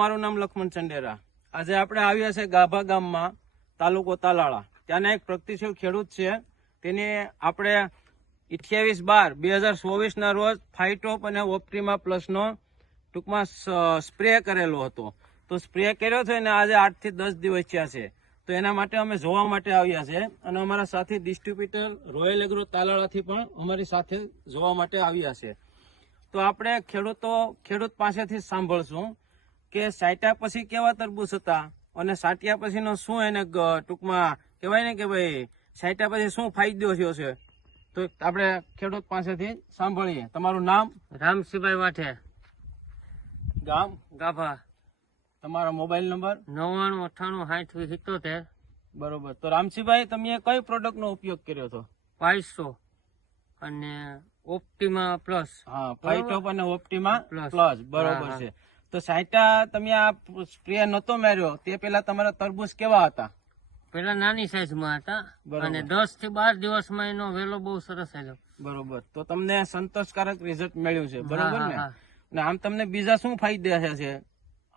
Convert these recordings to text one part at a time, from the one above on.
મારું નામ લક્ષ્મણ ચંડેરા. આજે આપણે આવ્યા છે ગાભા ગામમાં, તાલુકો તાલાળા. ત્યાંના એક પ્રગતિશીલ ખેડૂત છે. તેને આપણે અઠ્યાવીસ બાર, બે હજાર ચોવીસના રોજ ફાઇટોપ અને ઓપ્ટિમા પ્લસનો ટૂંકમાં સ્પ્રે કરેલો હતો. તો સ્પ્રે કર્યો છે ને આજે આઠથી દસ દિવસ થયા છે. તો એના માટે અમે જોવા માટે આવ્યા છે અને અમારા સાથે ડિસ્ટ્રીબ્યુટર રોયલ એગ્રો તાલાળાથી પણ અમારી સાથે જોવા માટે આવ્યા છે. તો આપણે ખેડૂતો, ખેડૂત પાસેથી સાંભળશું. કે સાટ્યા પછી કેવા તરબૂચ હતા? અને સાટ્યા પછીનો શું એને ટૂંકમાં કહેવાય ને કે ભાઈ સાટ્યા પછી શું ફાયદો થયો છે? તો આપણે ખેડૂત પાસેથી સાંભળીએ. તમારું નામ? રામસિંહભાઈ વાઠે ગામ? ગાભા. તમારો મોબાઈલ નંબર? નવ્વાણું અઠ્ઠાણું સાઠ સિત્તોતેર. બરોબર. તો રામસિંહભાઈ તમે કઈ પ્રોડક્ટનો ઉપયોગ કર્યો હતો? પાંચસો અને ઓપ્ટિમા પ્લસ હા ફાઈટોપ અને ઓપ્ટિમા પ્લસ બરોબર. છે. તો સાયટા તમે આ સ્પ્રે નતો માર્યો. તે પેલા તમારા તરબૂચ કેવા હતા? પેલા નાની સાઈઝમાં હતા. અને દસથી બાર દિવસમાં એનો વેલો બહુ સરસ આવ્યો બરોબર. તો તમને સંતોષકારક રિઝલ્ટ મળ્યું છે. બરોબર ને? અને આમ તમને બીજા શું ફાયદા છે?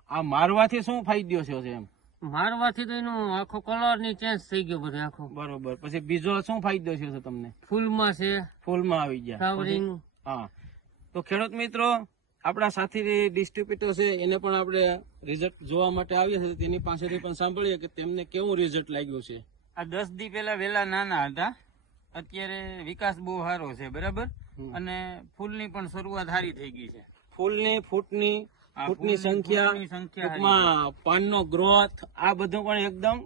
આ મારવાથી શું ફાયદો છે એમ? મારવાથી તો એનું આખો કલરની ચેન્જ થઈ ગયો બધો આખો. બરોબર. પછી બીજો શું ફાયદો છે તમને? ફૂલમાં છે. ફૂલમાં આવી ગયા. હા. તો ખેડૂત મિત્રો આપણા સાથી ડિસ્ટ્રીબ્યુટર છે એને પણ આપણે રિઝલ્ટ જોવા માટે આવ્યા છે. તેની પાસેથી પણ સાંભળીએ કે તેમને કેવું રિઝલ્ટ લાગ્યું છે. આ દસ દી પેલા વેલા નાના હતા. અત્યારે વિકાસ બહુ સારો છે બરાબર? અને ફૂલની પણ શરૂઆત સારી થઈ ગઈ છે. ફૂલની ફૂટની ફૂટની સંખ્યા ફૂટની સંખ્યા ટૂંકમાં પાનનો ગ્રોથ આ બધું પણ એકદમ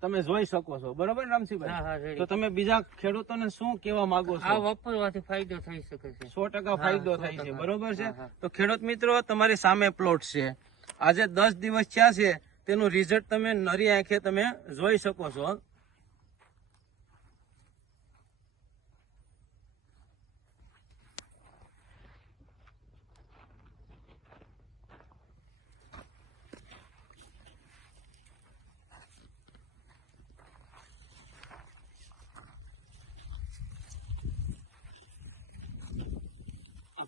તમે જોઈ શકો છો. બરોબર રામસિંહભાઈ? તો તમે બીજા ખેડૂતોને શું કેવા માંગો આ વાપરવાથી ફાયદો થઈ શકે છે. સો ટકા ફાયદો થાય છે. બરોબર છે. તો ખેડૂત મિત્રો તમારી સામે પ્લોટ છે. આજે દસ દિવસ થયા છે. તેનું રિઝલ્ટ તમે નરી આંખે તમે જોઈ શકો છો.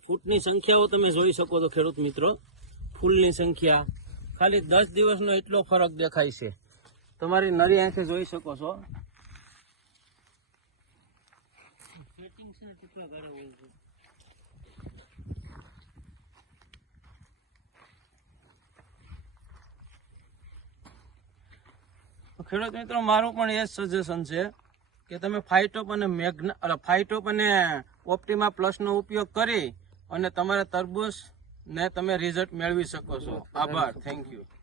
ફૂટની સંખ્યાઓ તમે જોઈ શકો છો ખેડૂત મિત્રો. ફૂલની સંખ્યા. ખાલી દસ દિવસનો એટલો ફરક દેખાય છે. તમારી નરી આંખે જોઈ શકો છો. તો ખેડૂત મિત્રો મારું પણ એ જ સજેશન છે કે તમે ફાઇટોપ અને મેગ્ના ફાઇટોપ અને ઓપ્ટિમા પ્લસનો ઉપયોગ કરી અને તમારા તરબૂચ ને તમે રિઝલ્ટ મેળવી શકો છો. આભાર. Thank you